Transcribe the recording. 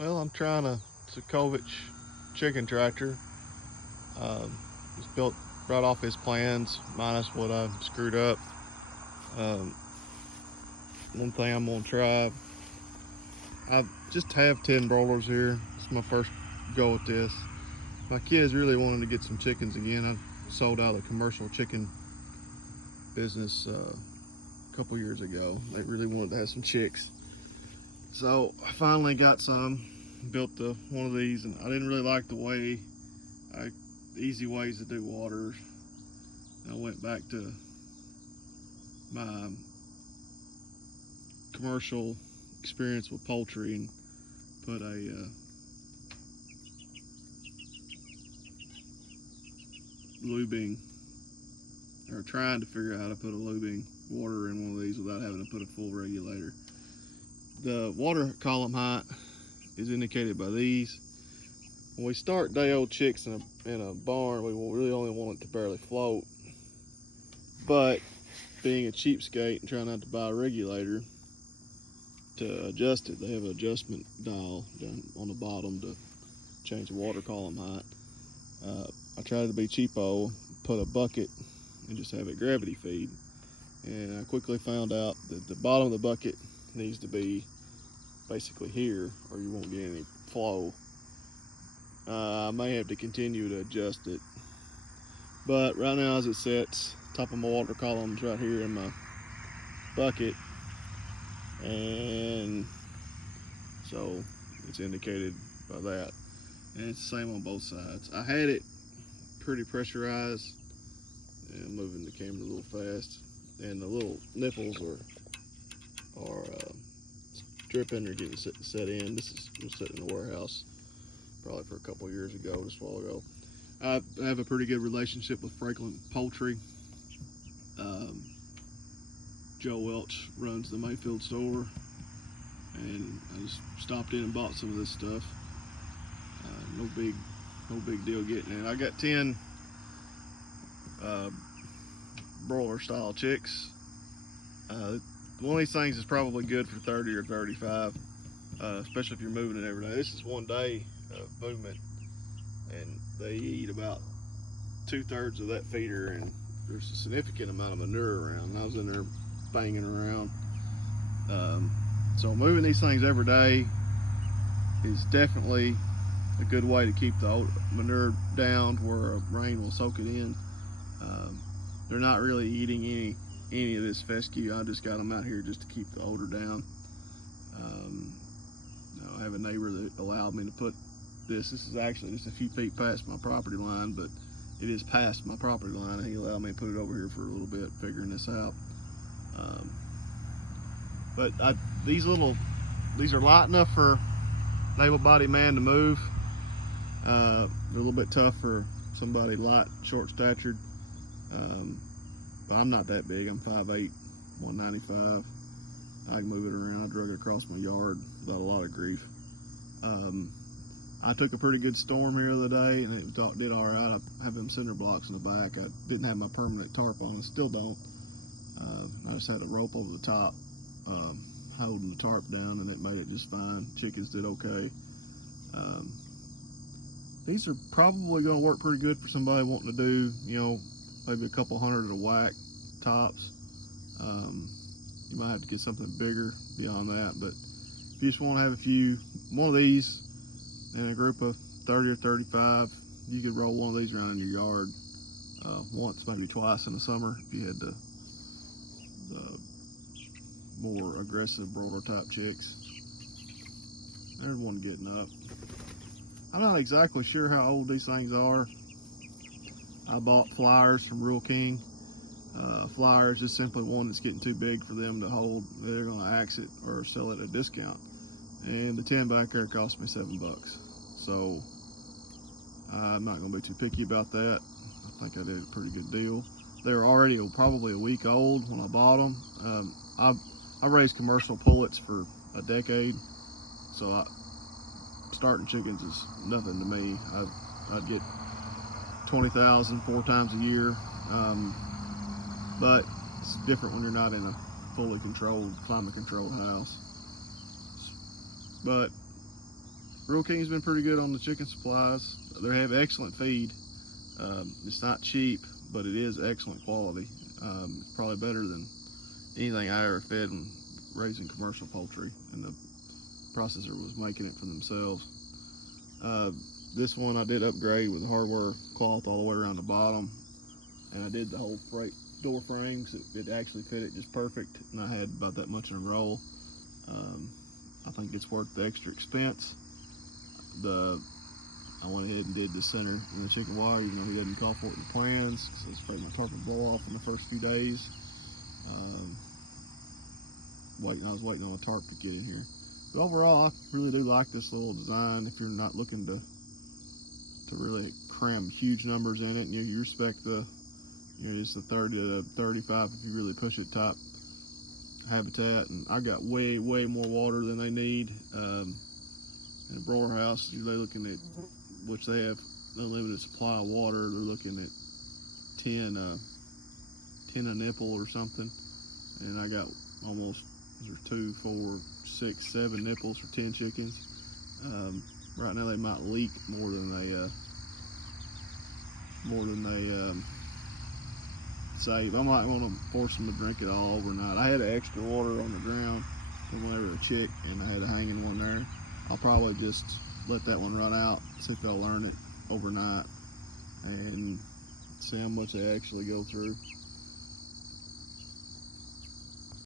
Well, I'm trying a Suscovich chicken tractor. It's built right off his plans, minus what I screwed up. Um, One thing I'm gonna try. I just have 10 broilers here. It's my first go at this. My kids really wanted to get some chickens again. I sold out a commercial chicken business a couple years ago. They really wanted to have some chicks. So I finally got some, built one of these, and I didn't really like the easy ways to do water. I went back to my commercial experience with poultry and put a lubing, or trying to figure out how to put a lubing water in one of these without having to put a full regulator. The water column height is indicated by these. When we start day-old chicks in a barn, we really only want it to barely float. But being a cheapskate and trying not to buy a regulator to adjust it, they have an adjustment dial down on the bottom to change the water column height. I tried to be cheapo, put a bucket and just have it gravity feed. And I quickly found out that the bottom of the bucket needs to be basically here, or you won't get any flow. I may have to continue to adjust it, but right now as it sits, top of my water column's right here in my bucket, and so it's indicated by that, and it's the same on both sides. I had it pretty pressurized, and I'm moving the camera a little fast, and the little nipples are dripping or getting set in. This was set in the warehouse probably for a couple of years ago, just a while ago. I have a pretty good relationship with Franklin Poultry. Joe Welch runs the Mayfield store, and I just stopped in and bought some of this stuff. No big deal getting it. I got 10 broiler style chicks. One of these things is probably good for 30 or 35, especially if you're moving it every day. This is one day of movement, and they eat about 2/3 of that feeder, and there's a significant amount of manure around. And I was in there banging around. So moving these things every day is definitely a good way to keep the manure down to where rain will soak it in. They're not really eating any of this fescue. I just got them out here just to keep the odor down. I have a neighbor that allowed me to put this. This is actually just a few feet past my property line, but it is past my property line, and he allowed me to put it over here for a little bit, figuring this out. But these are light enough for an able-bodied man to move. They're a little bit tough for somebody light, short-statured. But I'm not that big. I'm 5'8", 195. I can move it around. I drug it across my yard without a lot of grief. I took a pretty good storm here the other day, and it did all right. I have them cinder blocks in the back. I didn't have my permanent tarp on. I still don't. I just had a rope over the top, holding the tarp down, and it made it just fine. Chickens did okay. These are probably going to work pretty good for somebody wanting to do, maybe a couple hundred at a whack tops. You might have to get something bigger beyond that, but if you just want to have one of these in a group of 30 or 35, you could roll one of these around in your yard once, maybe twice in the summer if you had the more aggressive broiler type chicks. There's one getting up. I'm not exactly sure how old these things are. I bought flyers from Rural King. Flyers is simply one that's getting too big for them to hold. They're going to axe it or sell it at a discount. And the 10 back there cost me $7. So I'm not going to be too picky about that. I think I did a pretty good deal. They were already probably a week old when I bought them. I raised commercial pullets for a decade, so starting chickens is nothing to me. I'd get 20,000 4 times a year, but it's different when you're not in a fully controlled, climate controlled house. But Rural King's been pretty good on the chicken supplies. They have excellent feed. It's not cheap, but it is excellent quality. It's probably better than anything I ever fed when raising commercial poultry, and the processor was making it for themselves. This one I did upgrade with hardware cloth all the way around the bottom, and I did the whole freight door frames. It actually fit it just perfect, and I had about that much in a roll. I think it's worth the extra expense. I went ahead and did the center in the chicken wire, even though he didn't call for it in the plans, because I was afraid my tarp would blow off in the first few days. I was waiting on a tarp to get in here. But overall, I really do like this little design. If you're not looking to really cram huge numbers in it, you respect the, just the 30 to 35 if you really push it top habitat. And I got way more water than they need. In a broiler house, they're looking at, which they have unlimited supply of water, they're looking at 10 a nipple or something. And I got almost 2, 4, 6, 7 nipples for 10 chickens. Right now they might leak more than they save. I might want to force them to drink it all overnight. I had extra water on the ground from when they were a chick, and I had a hanging one there. I'll probably just let that one run out, see if they'll learn it overnight, and see how much they actually go through.